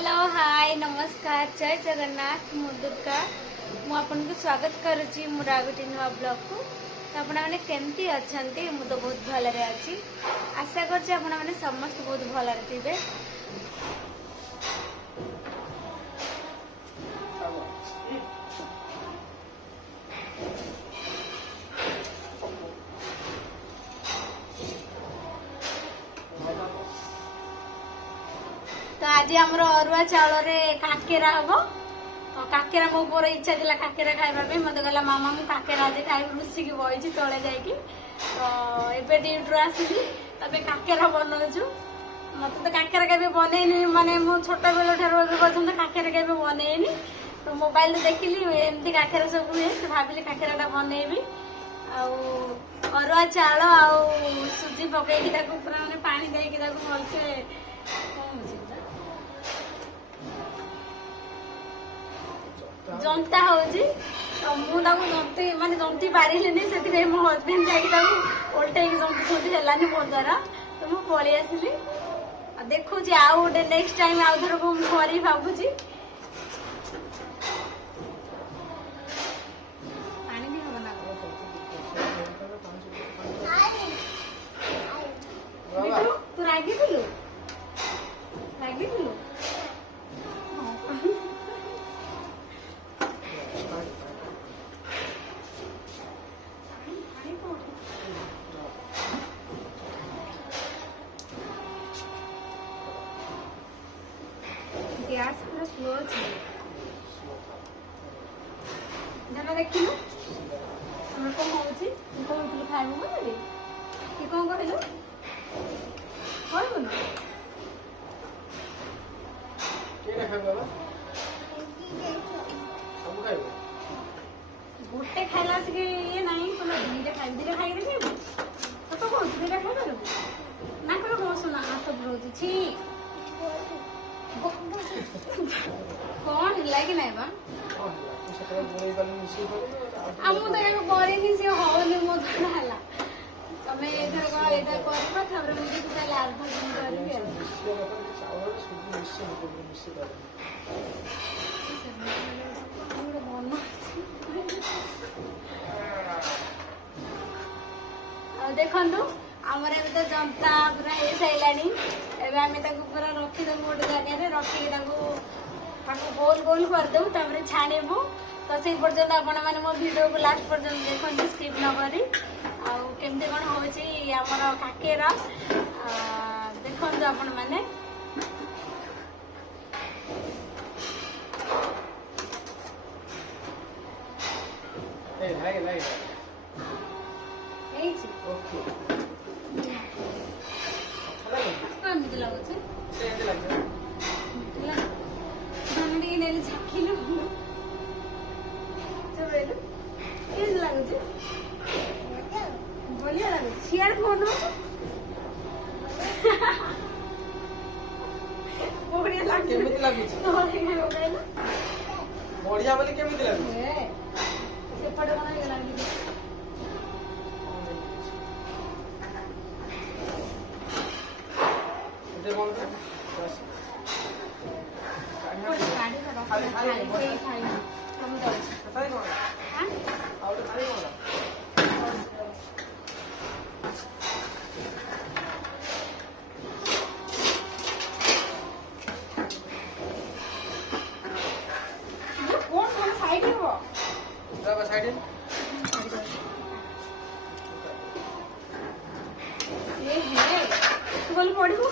Hello hi नमस्कार जय जगन्नाथ मु दुर्गा मु आपन को स्वागत करुच्ची मोर आ गोटे नुआ ब्लॉग को। तो आपण मैंने केमती अच्छा मु तो बहुत भलरे अच्छी आशा करछि आपण मैंने समस्त बहुत भलरे थिबे। तो आज आमर अरुआ चाउल काकेरा हम तो काकेरा मो पुअर इच्छा थी काकेरा खाइबा मत कहला मामा मु काकेरा आज खाइ रुषिकी बही तले जाकि तो एबे ड्यूटी आसिली तबे काकेरा बनाऊछु। मत तो काकेरा केबे बनैनी माने मो छोट बेल ठार पर्यंत काकेरा केबे बनैनी तो मोबाइल देखिली एमती काकेरा सब हुए तो भाविली काकेराटा बनैबी अरुआ चाउल आ सुजी पकईकी पूरा माने पानी देकी भलसे जंता होची तो मुझे जंती माने जंती पारिनी से मो हजबैंड जाल्टे जंती है मो द्वारा तो मुझे पलि आसली देखुच आउ गोटे नेक्स्ट टाइम आउ थर को कर भावुची तू रागी गैस पूरा स्लो अच्छे देखिलु कौन कौन खाइबू बोली कि कौन कहलु कहबुन गोटे खाइला ये ना दुईटा खाइ दुईटा खाई देखू तो कौन दुईटा खाई पारू ना कह कौन सुना हाथ बुलाऊँ छी कौन लगे ना बा आमु तो एबे करेनी से होनी मो धरला तमे एथर को एटा करबा खबर मुझे तो लाल भजन करबी देखु आमर ए तो जनता पूरा हो सारानी एम पूरा रखीदेव गोटे जगह रखिक गोल गोल करदेव तापर छाणीबू तो से पर्यटन आपण मैंने मो वीडियो को लास्ट पर्यटन देखते स्किप न करी आमती कौन होमर काकेरा देखु आपण मैंने लगुच झाकिलु लगुच बढ़िया लगुच सियाड़ फोन बढ़िया बढ़िया बोली केमिति लागुच सेपटे कोन हे लागि पढ़ू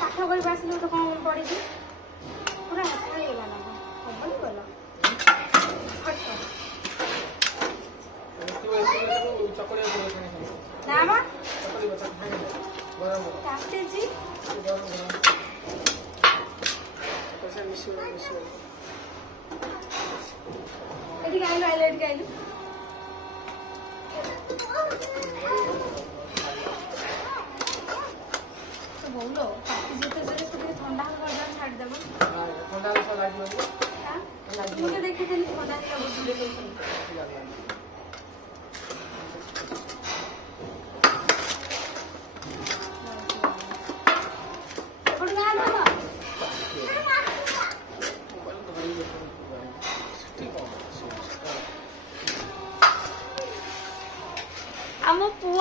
पाठ कर तो कौन पढ़ी पूरा हाथ ना हबनी गल गाइलु बोलो ठंडा छाड़देव मुझे देखी थंडा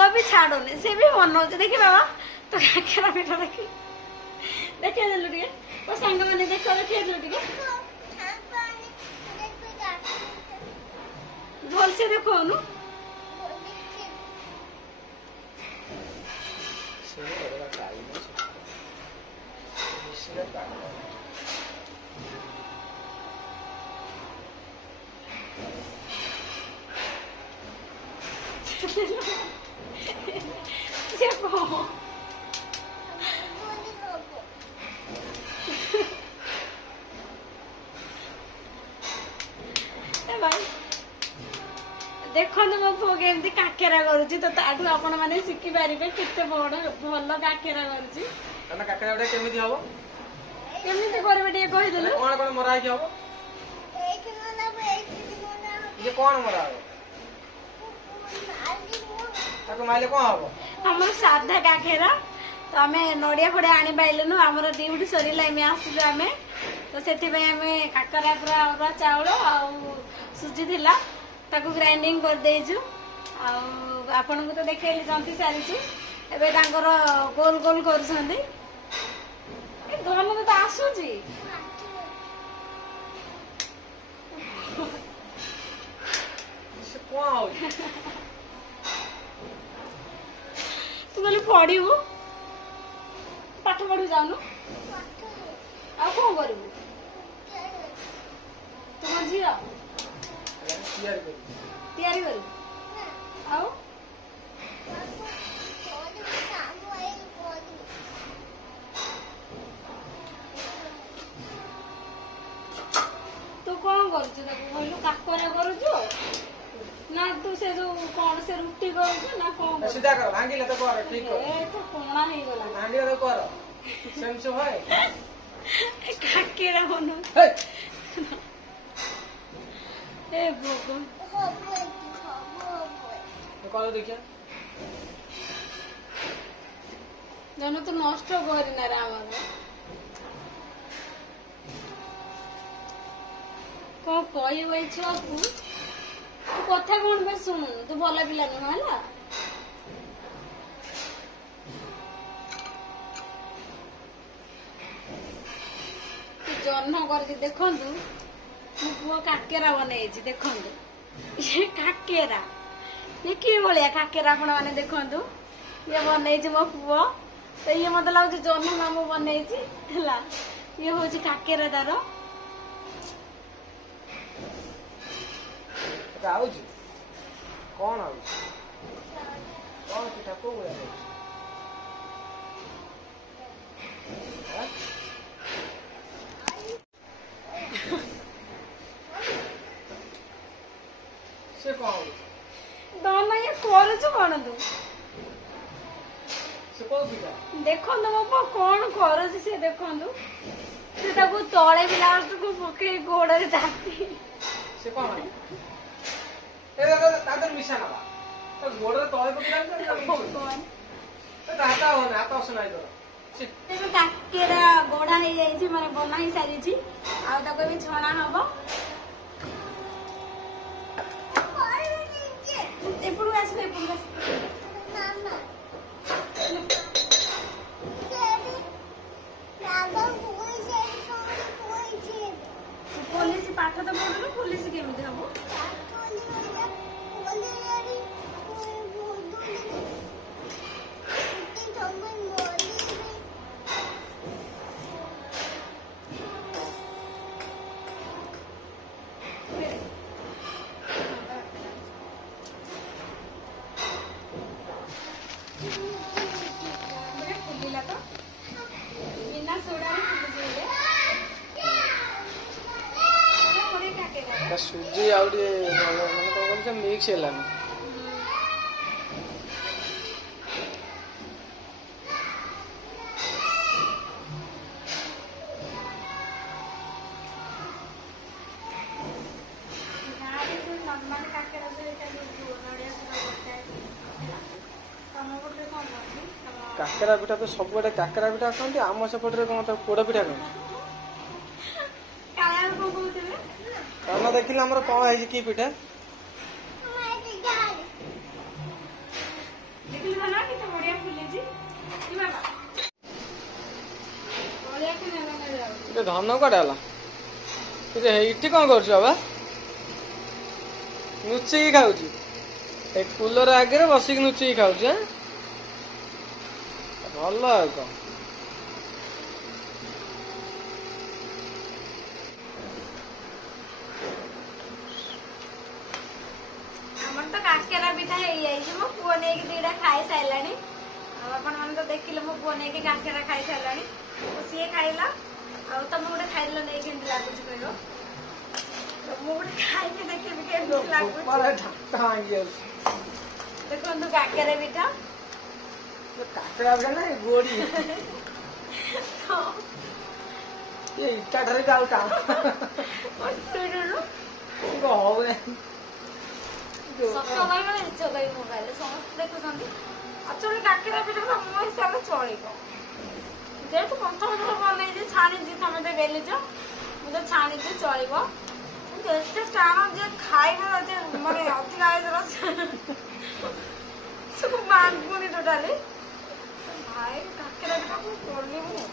पुआ भी छाड़ुनी सी भी बनाऊ देखी बाबा तो काकेरा पिठा देखी देखिए देलु टिके ओ सांग माने देखो देखिए देलु टिके भल से देखो नु देखो मो पुओ केमती काकेरा करुची तो ताठू आपण माने शिखि पारिबे केते बड़ भल काकेरा करुची तने काकेरा उडे केमिति हबो केमिति करबे टिके कहि देलु कोन कोन मरा कि हबो ये कोन मरा हबो ताको माइले कोन हबो हमर साधा काकेरा तो आमे नडिया फडे आनी पाइलेनु हमर ड्यूटी सरीला एमे आसिलु आमे तो सेति पे आमे काकरा पूरा अरा चावल आ सुजी थिला ताको ग्राइंडिंग कर देजु आ आपन को तो देखैली जंती सारिछु एबे तांकर गोल गोल करछंदी ए धन तो आसुजी से कोन हो तू गली पढिबु पाठ पढु जानु आ कोन करबु तुम झिया तैयारी करू आओ तू कौन करूଛୁ ତାକୁ କହିଲୁ କାକରା କରୁଛୁ ନା ତୁ ସେ ଯୋଉ କଣ ସେ ରୁଟି କରୁଛୁ ନା କଣ सीधा कर भांगिले तो कर ठीक कर ଏ ତ କଣା ହେଇଗଲା भांगिले तो कर सेम से होय କାକେରା ବନଉ हे ଏ ଭଗବାନ तो कर देखिए ଜନ ତୁ ନଷ୍ଟ କରିନା ରେ ଆମର କଣ କହିବୁ ଏଇ ଛୁଆକୁ ତୁ କଥା କଣ ପାଇଁ ଶୁଣୁନୁ ତୁ ଭଲ ପିଲା ନୁହଁ ହେଲା ତୁ ଜନ୍ମ କରିଛି ଦେଖନ୍ତୁ ମୋ ପୁଅ କାକେରା ବନେଇଛି ଦେଖନ୍ତୁ ଇଏ କାକେରା ଇଏ କି ଭଳିଆ କାକେରା ଆପଣ ମାନେ ଦେଖନ୍ତୁ ଇଏ ବନେଇଛି ମୋ ପୁଅ ତ ଇଏ ମତେ ଲାଗୁଛି ଜହ୍ନ ମାମୁଁ ବନେଇଛି ହେଲା ଇଏ ହଉଛି କାକେରା ତାର आउछ कोन आउछ कोन पिठा को गया से कोन दोनों ये କରୁଛୁ କଣ ତୁ से को पिठा ଦେଖନ୍ତୁ ମୋ ପୁଅ କଣ କରୁଛି ସେ ଦେଖନ୍ତୁ ସେ ତାକୁ ତଳେ ବି ଲାଷ୍ଟକୁ ପକେଇ ଗୋଡରେ ଚାପି से कोन ए दादा दादा मिशा ना तो गोड़ रे तळे पकि लागल भगवान तो दाता हो ना तो सुनाई दो ତେବେ କାକେରା ଗଢା ହେଇଯାଇଛି ମାନେ ବନା ହେଇ ସାରିଛି ଆଉ ତାକୁ ଏବେ ଛଣା ହବ ଏପଟକୁ ଆସିବେ ଏପଟକୁ ଆସିବେ ପୋଲିସ ପାଠ ତ ପଢୁନୁ ପୋଲିସ କେମିତି ହବ फुलिला तो बिना सोडारे फुलिले सुजी आउरी माने कोन से मिक्स हेलानी काकेरा पिठा तो सब गोटे काकेरा पिठा खाते आम सेपटे कौन पोड़ पिठा कौन देखिले आमर कौन है कि पिठा ଦେଖିଲି ନା କେତେ ବଢିଆ ଫୁଲିଛି ବାବା ବଢିଆ କି ଧନ କୁଆଡେ ହେଲା ଏଇଠି କଣ କରୁଛୁ ବାବା ଲୁଚିକି ଖାଉଛି ଏ କୁଲର ଆଗରେ ବସିକି ଲୁଚିକି ଖାଉଛି ଭଲ ଆଉ କଣ ଆମର ତ କାକେରା ପିଠା ହେଇଯାଇଛି ମୋ ପୁଅ ନେଇକି ଦିଟା ଖାଇ ସାରିଲାଣି ଆପଣ ମାନେ ତ ଦେଖିଲେ ମୋ ପୁଅ ନେଇକି କାକେରା ଖାଇ ସାରିଲାଣି ସିଏ ଖାଇଲା ଆଉ ତମେ ଗୋଟେ ଖାଇଲ ନେଇ କେମିତି ଲାଗୁଛି କହିବ ମୁଁ ଗୋଟେ ଖାଇକି ଦେଖିବି କେମିତି ଲାଗୁଛି ଦେଖନ୍ତୁ କାକେରା ପିଠା କାକେରା ପିଠା ନା ଗୋଡି ଇଟା ଠାରେ ଯାଉ କାମ ସତ କହିବ ମିଛ କହିବି ମୋବାଇଲରେ ସମସ୍ତେ ଦେଖୁଛନ୍ତି ଆକ୍ଚୁଆଲି କାକେରା ପିଠାଟା ମୋ ହିସାବରେ ଚଳିବ ଯେହେତୁ ପ୍ରଥମ ଥର ବନେଇଛି ଛାଣିଛି ତମେ ତ ବେଲିଛ ମୁଁ ତ ଛାଣିଛି ଚଳିବ କିନ୍ତୁ ଏତେ ଟାଣ ଯେ ଖାଇବ ଯେ ମାନେ ଅଧିକା ଆୟୋଜନ ସବୁ ମାଗୁନି ଟୋଟାଲି ଭାଇ କାକେରା ପିଠା ମୁଁ କରିବୁ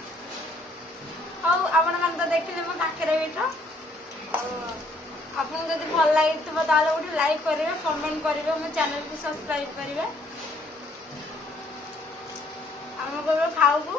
ହଉ ଆପଣମାନେ ତ ଦେଖିଲେ ମୋ କାକେରା ପିଠା ଆଉ ଆପଣଙ୍କୁ ଯଦି ଭଲ ଲାଗିଥିବ ତାହେଲେ ଗୋଟେ ଲାଇକ୍ କରିବେ କମେଣ୍ଟ କରିବେ ମୋ ଚ୍ୟାନେଲକୁ ସବସ୍କ୍ରାଇବ କରିବେ ଆମେ କେବଳ ଖାଉକୁ